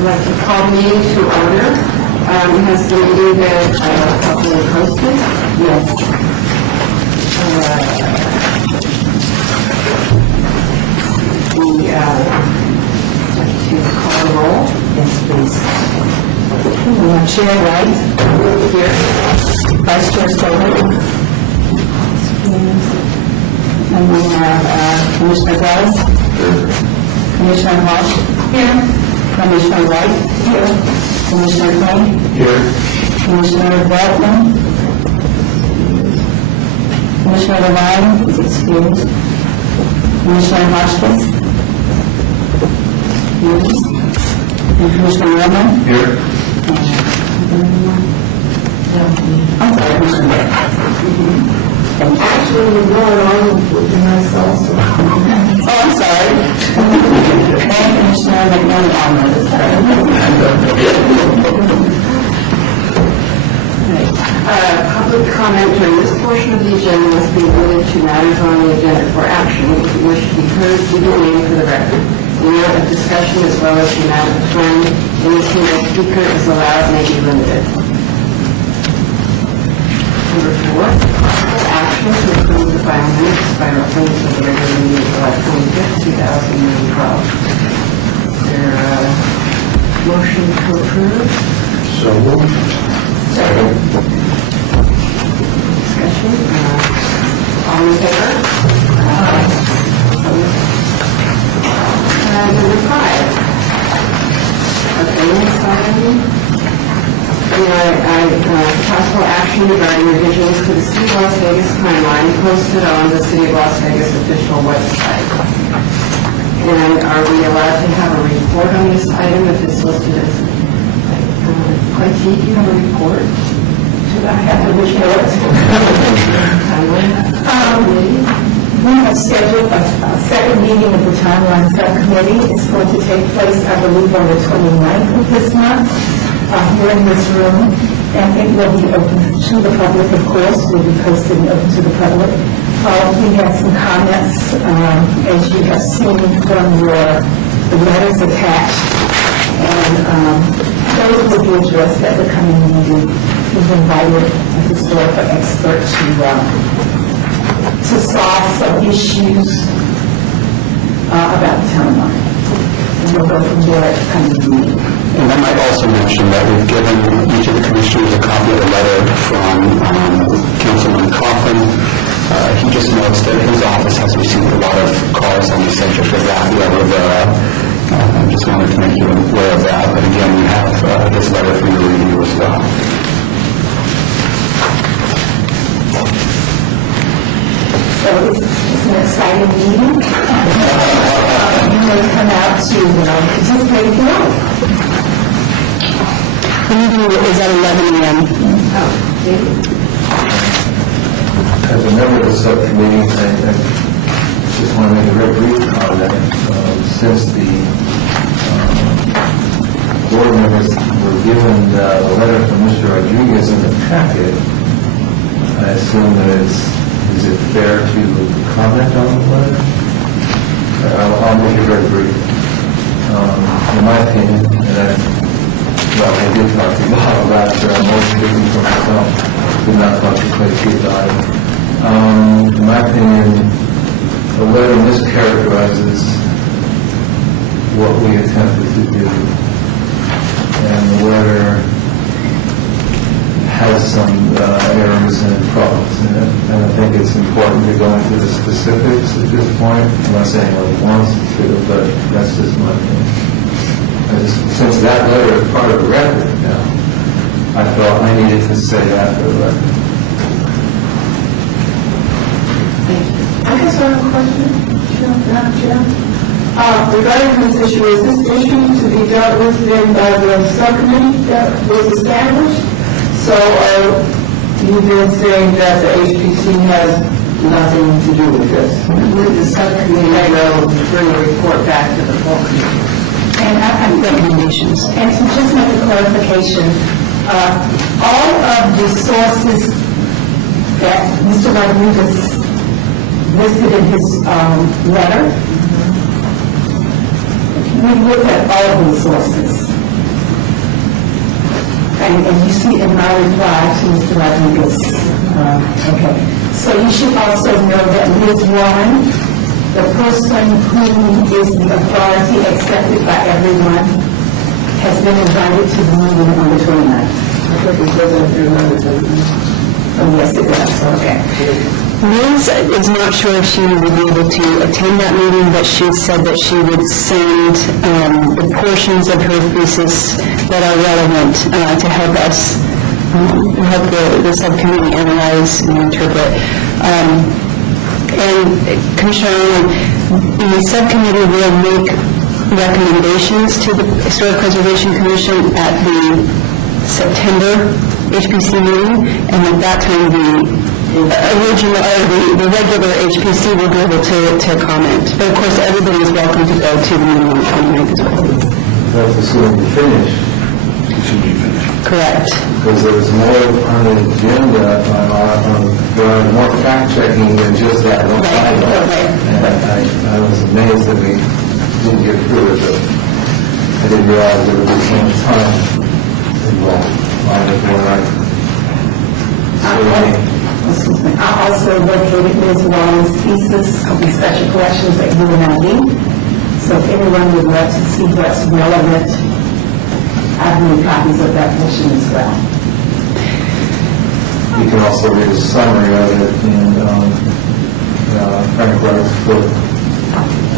I'd like to call the meeting to order. Has the meeting been properly posted? Yes. To call the roll? Yes, please. We have Chair Wright here. Vice Chair Sullivan. And we have Commissioner Wells. Commissioner Walsh. Here. Commissioner Wright. Here. Commissioner Clay. Here. Commissioner Veltman. Commissioner Levine is excused. Commissioner Hotchkiss. Excused. And Commissioner Roman. Here. I'm sorry, Commissioner Wright. Actually, we're going on with myself. Oh, I'm sorry. And Commissioner McMahon is sorry. Public comment during this portion of the agenda must be limited to matters on the agenda for action if you wish to be heard, give your name for the record. The amount of discussion as well as the amount of time any single speaker is allowed may be limited. Number 4, action to approve the final minutes by reference to the regular meeting of July 25th, 2012. Is there a motion to approve? So moved. Second. Discussion. All in favor? Number 5. Okay, next item. Possible action regarding revisions to the City of Las Vegas timeline posted on the City of Las Vegas official website. And are we allowed to have a report on this item if it's listed as Clay, do you have a report? Should I have a report? We have scheduled a second meeting of the Timeline Subcommittee. It's going to take place, I believe, on the 29th of this month, here in this room. And it will be open to the public, of course. Will be posted and open to the public. We had some comments, as you have seen from the letters attached. And those will be addressed at the coming meeting. We've invited a historical expert to solve some issues about the timeline. And we'll go from there at the coming meeting. And I might also mention that we've given each of the commissioners a copy of a letter from Councilman Coffin. He just notes that his office has received a lot of calls on the subject of Rafael Rivera. I just wanted to make you aware of that. But again, we have this letter for your review as well. So it's an exciting meeting. You may come out to participate if you want. The meeting is at 11 a.m. As a member of the subcommittee, I just want to make a very brief comment. Since the board members were given the letter from Mr. Rodriguez in the packet, I assume that is it fair to comment on the letter? I'll make it very brief. In my opinion, and I did talk to Bob about it, I'm most speaking for myself, did not talk to Clay Chief about it. In my opinion, the letter mischaracterizes what we attempted to do, and the letter has some errors and problems in it, and I think it's important to go into the specifics at this point. I'm not saying what he wants to, but that's just my opinion. Since that letter is part of the record now, I felt I needed to say that for the record. I guess I have a question. Madam Chair. Regarding this issue, is this issue to be dealt with then by the subcommittee that was established? So you've been saying that the HPC has nothing to do with this? With the subcommittee, I will bring a report back to the full committee. And I have recommendations. And to just make a clarification, all of the sources that Mr. Rodriguez listed in his letter, we looked at all of the sources. And you see in my reply to Mr. Rodriguez. Okay. So you should also know that Ms. Warren, the person who is the authority accepted by everyone, has been invited to the meeting on the 29th. Oh, yes, it does. Okay. Liz is not sure if she would be able to attend that meeting, but she said that she would send the portions of her thesis that are relevant to help us, help the subcommittee analyze and interpret. And Commissioner Arnold, the subcommittee will make recommendations to the Historic Preservation Commission at the September HPC meeting, and at that time the original, or the regular HPC will be able to comment. But of course, everybody is welcome to go to the meeting on the 29th as well. That's assuming you finish. It should be finished. Correct. Because there was more on the agenda, there was more fact-checking than just that one item. And I was amazed that we didn't get through it, but I didn't realize there would be so much time involved. I also located Ms. Warren's thesis of the special collections at UNLV. So if anyone would like to see what's relevant, I've made copies of that portion as well. You can also read a summary of it in Frank Wright's book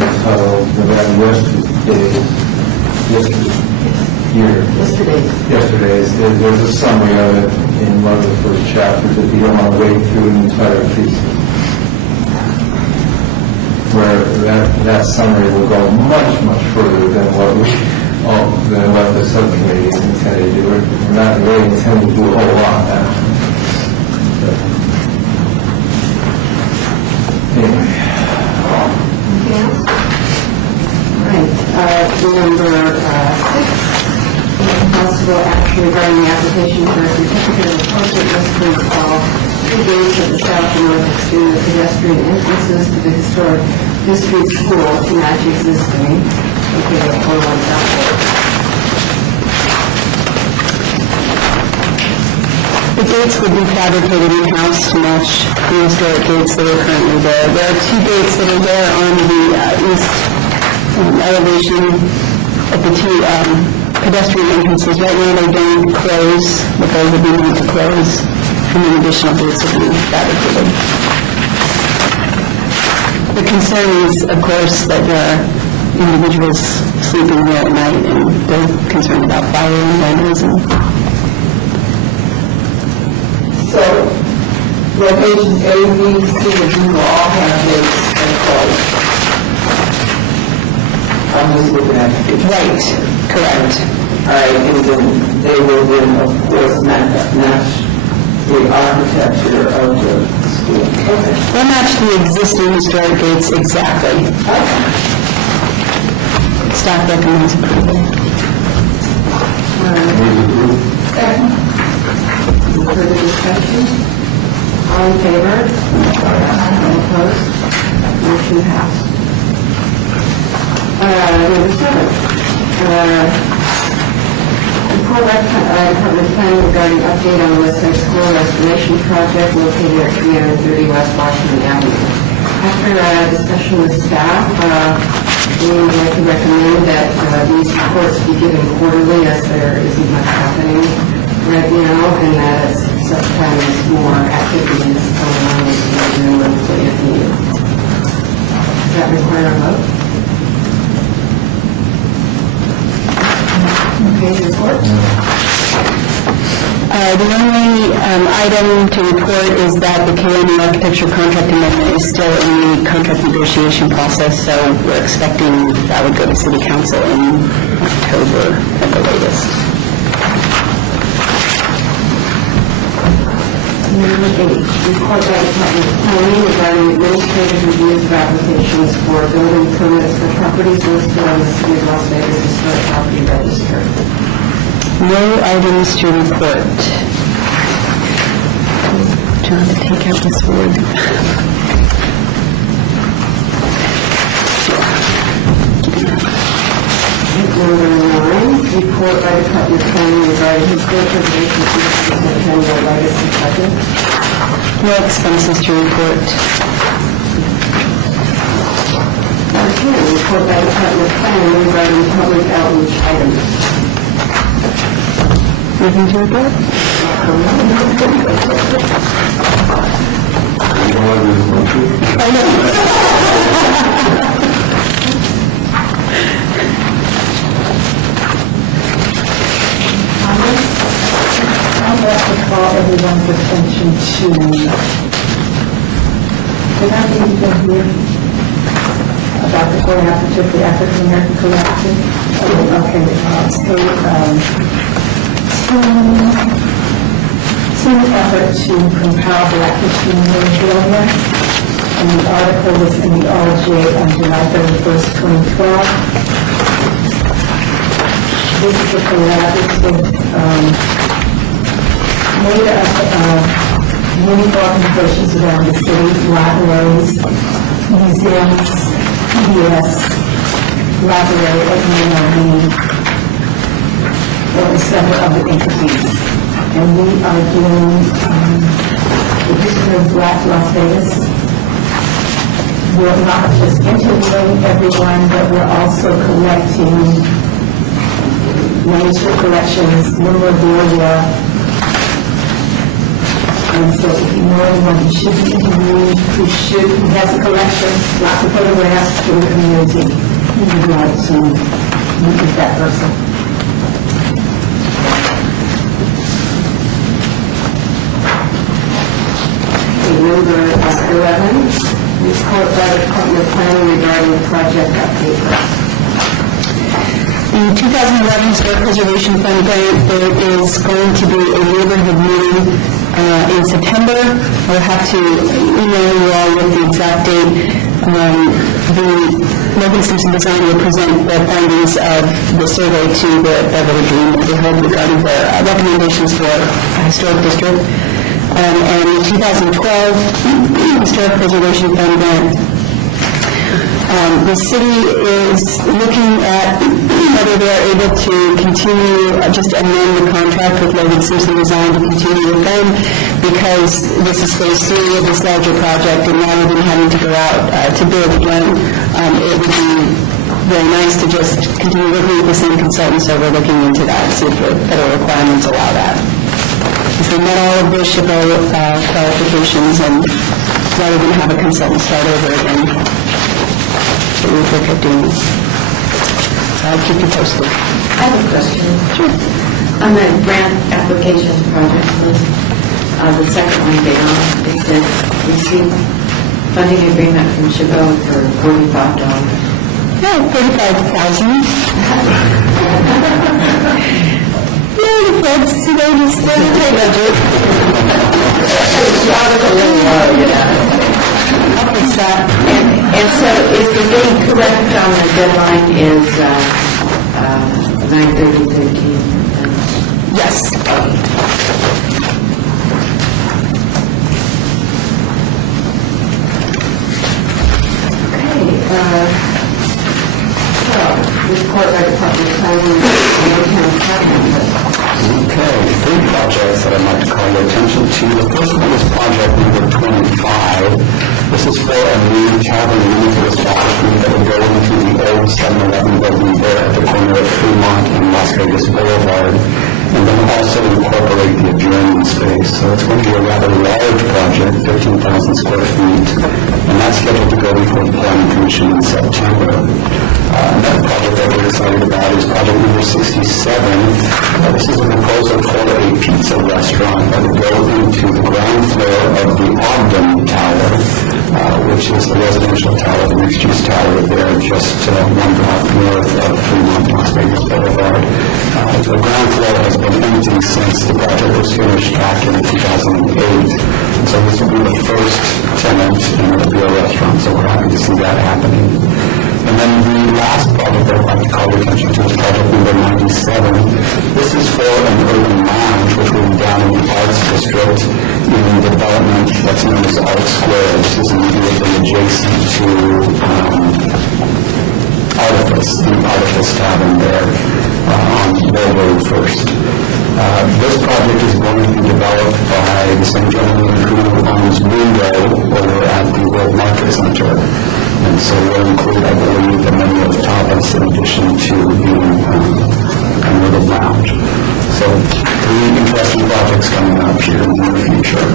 entitled Yesterday's. There's a summary of it in one of the first chapters if you don't want to wade through an entire thesis. Where that summary will go much further than what the subcommittee is intended to do. We're not really intended to do a whole lot actually. Anyway. Anything else? All right. Number 6. Possible action regarding the application for a certificate of appropriate risk to install 2 gates at the south and north exterior pedestrian entrances to the historic district school to match existing. Okay, hold on that. The gates would be fabricated in-house to match the historic gates that are currently there. There are 2 gates that are there on the east elevation of the 2 pedestrian entrances. Right now they don't close, but those would be need to close, and then additional gates would be fabricated. The concern is, of course, that there are individuals sleeping there at night, and they're concerned about fire and vandalism. So, locations A, B, C, and D will all have gates and closed. I'm just looking at the picture. Right, correct. All right, and then they will then, of course, match the architecture of the school. Okay. They'll match the existing historic gates exactly. Staff recommends approval. Further discussion? All in favor? All opposed? Motion passed. Number 7. Report by Department of Planning regarding update on the Westside School Restoration Project located at 330 West Washington Avenue. After discussion with staff, we would like to recommend that these reports be given quarterly as there isn't much happening right now, and that at such time as more activities going on in the monthly if needed. Does that require a vote? Okay, report. The only item to report is that the KME architecture contract amendment is still in the contract negotiation process, so we're expecting that would go to City Council in October at the latest. Number 8, report by Department of Planning regarding administrative reviews of applications for building permits for properties listed on the City of Las Vegas Historic Property Register. No items to report. Do you want to take out this word? Number 9, report by the Department of Planning regarding historic preservation Centennial Legacy Project. No expenses to report. Okay, report by the Department of Planning regarding public outreach items. Nothing to report? I'd like to call everyone's attention to, did I read here about the collaborative, the African American Collective? Oh, okay, team effort to compile Black history memorabilia, and the article was in the RJ on July 31st, 2012. This is a collaborative made up of many organizations around the city, libraries, museums, PBS, library at UNLV, and several other entities. And we are doing the history of Black Las Vegas. We're not just interviewing everyone, but we're also collecting manuscript collections, memorabilia. And so if you know anyone who should be interviewed, who has a collection, lots of photographs for the community, we would like to meet with that person. Number 11, report by the Department of Planning regarding project update. The 2011 Historic Preservation Fund grant, there is going to be a neighborhood meeting in September. I'll have to email you all with the exact date. The Logan Simpson Design will present the findings of the survey to the Beverly Green neighborhood regarding the recommendations for a historic district. And the 2012 Historic Preservation Fund grant, the city is looking at whether they're able to continue, just amend the contract with Logan Simpson Design to continue with them, because this is phase 3 of this larger project, and rather than having to go out to bid again, it would be very nice to just continue working with the same consultants over looking into that, see if the federal requirements allow that. If they met all of the SHPO qualifications, and rather than have a consultant start over again, we would look at doing this. I'll keep you posted. I have a question. Sure. On the grant application project list, the second one down, it says receive funding agreement from SHPO for $45. Yeah, $45,000. Yeah, the folks, just take budget. I'll fix that. And so is the date correct on the deadline is 9/30/13? Yes. Report by Department of Planning regarding town. Okay, 3 projects that I'd like to call your attention to. The first one is project number 25. This is for a new tavern limited establishment that will go into the old 7-Eleven building there at the corner of Fremont and Las Vegas Boulevard, and then also incorporate the adjoining space. So it's going to be a rather large project, 15,000 square feet, and that's scheduled to go before the Planning Commission in September. Another project that we're excited about is project number 67. This is a proposal for a pizza restaurant that will go into the ground floor of the Ogden Tower, which is the residential tower, the mixed-use tower there just 1 block north of Fremont, Las Vegas Boulevard. The ground floor has been empty since the project was finished back in 2008. So this will be the first tenant, and it will be a restaurant, so we're happy to see that happening. And then the last project that I'd like to call your attention to is project number 97. This is for an urban lounge, which will be down in the Arts District in the development that's known as Art Square. This is immediately adjacent to Artifice, the Artifice Tavern there on very 1st. This project is going to be developed by the same gentleman who owns Window over at the World Market Center. And so we'll include, I believe, a menu of tapas in addition to the converted lounge. So 3 interesting projects coming up here in the near future.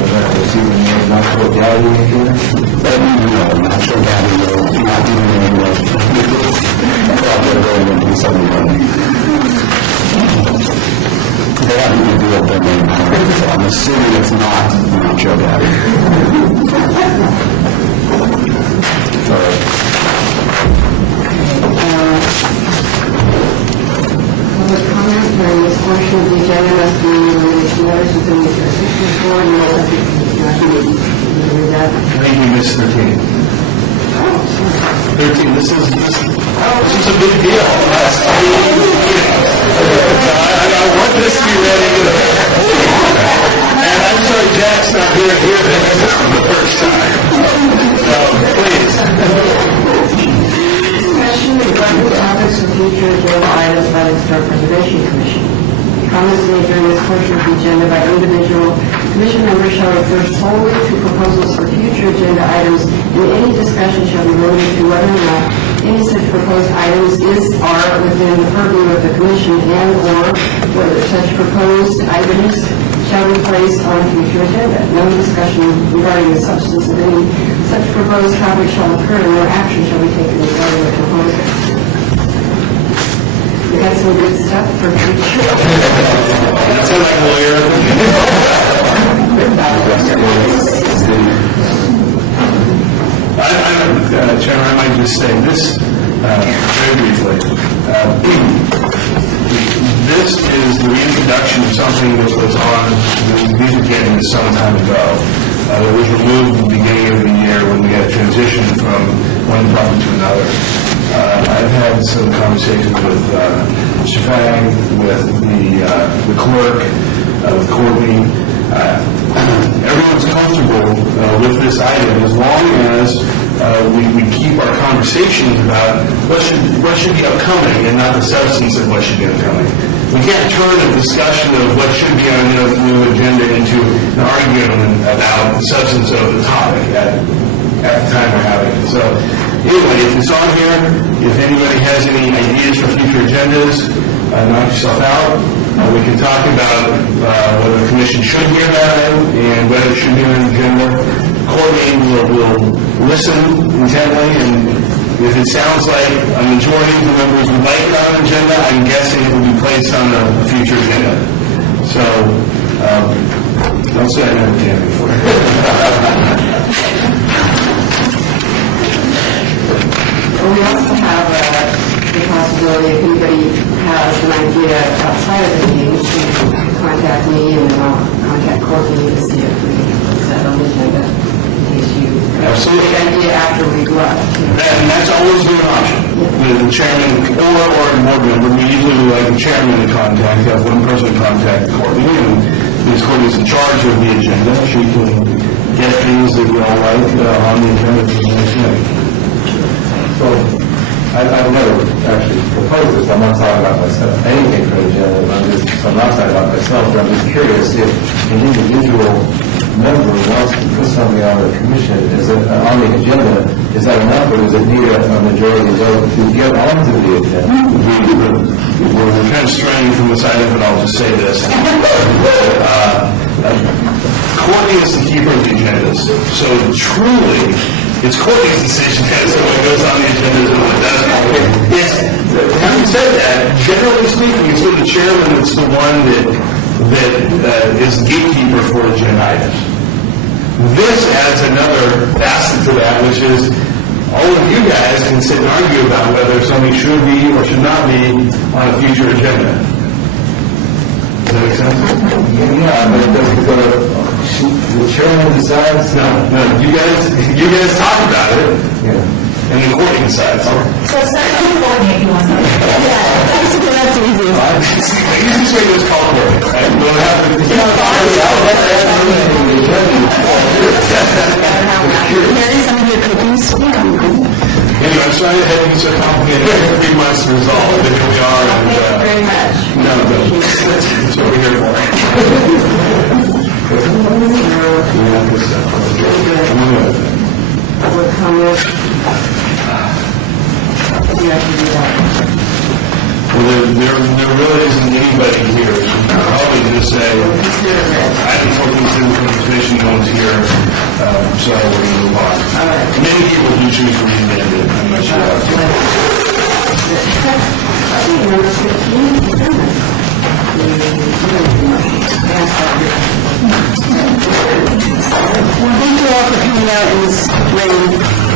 We'll see the name Nacho Daddy in here. No, Nacho Daddy will not be the name of the project going into something. They haven't revealed their name, so I'm assuming it's not Nacho Daddy. Sorry. Public comment during this portion of the agenda must be limited to matters within the jurisdiction of the board and all subject to the meeting. Can you read that? Thank you, Ms. 13. 13, this is a big deal. I want this to be ready. And I'm sorry Jack's not here this for the first time. So, please. Discussion regarding topics of future agenda items by the Historic Preservation Commission. Comments made during this portion of the agenda by individual commission members shall refer solely to proposals for future agenda items, and any discussion shall be limited to whether or not any such proposed items are within the purview of the commission and/or whether such proposed items shall be placed on future agenda. No discussion regarding the substance of any such proposed topic shall occur, and no action shall be taken regarding the proposal. We got some good stuff for future. That's like a lawyer. Chairman, I might just say this very briefly. This is the reintroduction of something that was on the music agenda some time ago. It was removed at the beginning of the year when we had a transition from one department to another. I've had some conversations with Mr. Fang, with the clerk, with Courtney. Everyone's comfortable with this item as long as we keep our conversations about what should be upcoming and not the substance of what should be upcoming. We can't turn a discussion of what should be on the new agenda into an argument about the substance of the topic at the time we're having it. So anyway, if it's on here, if anybody has any ideas for future agendas, knock yourself out. We can talk about whether the commission should hear that item and whether it should be on the agenda. Courtney will listen intently, and if it sounds like a majority of the members would like it on an agenda, I'm guessing it will be placed on a future agenda. So, don't say I never can before. Well, we also have the possibility, if anybody has an idea outside of the meeting, to contact me, and then I'll contact Courtney to see if we can put that on the agenda, in case you have a big idea after we've left. And that's always been an option. The chairman or a board member, we usually would like the chairman to contact, have one person contact Courtney, and because Courtney's in charge of the agenda, she can get things that we all like on the agenda for the next meeting. So, I've never actually proposed this. I'm not talking about myself, anything for the agenda. I'm not talking about myself, but I'm just curious if an individual member wants to put something on the commission, on the agenda, is that enough, or does it need a majority vote to get onto the agenda? We're kind of straying from this item, but I'll just say this. Courtney is the keeper of the agendas. So truly, it's Courtney's decision as to what goes on the agendas and what doesn't. Having said that, generally speaking, it's the chairman that's the one that is the gatekeeper for agenda items. This adds another facet to that, which is all of you guys can sit and argue about whether something should be or should not be on a future agenda. Does that make sense? Yeah, but it doesn't go to, the chairman decides? No, you guys talk about it, Yeah. and the Courtney decides. So it's not going to coordinate if you want something. That's easy. The easiest way to do is call Courtney, right? We'll have Mary, some of your cookies? Anyway, I'm sorry to have you so complicated. months to resolve it, here we are. And, Thank you very much. no, that's what we're here for. Public comment? You have to do that. Well, there really isn't anybody here. I'll probably just say, Consider it. I think for consider conversation, no one's here, so we're going to move on. All right. Many people do choose to remand it, I'm not sure. Okay, number 15, adjournment. Well, thank you all for coming out in this rain.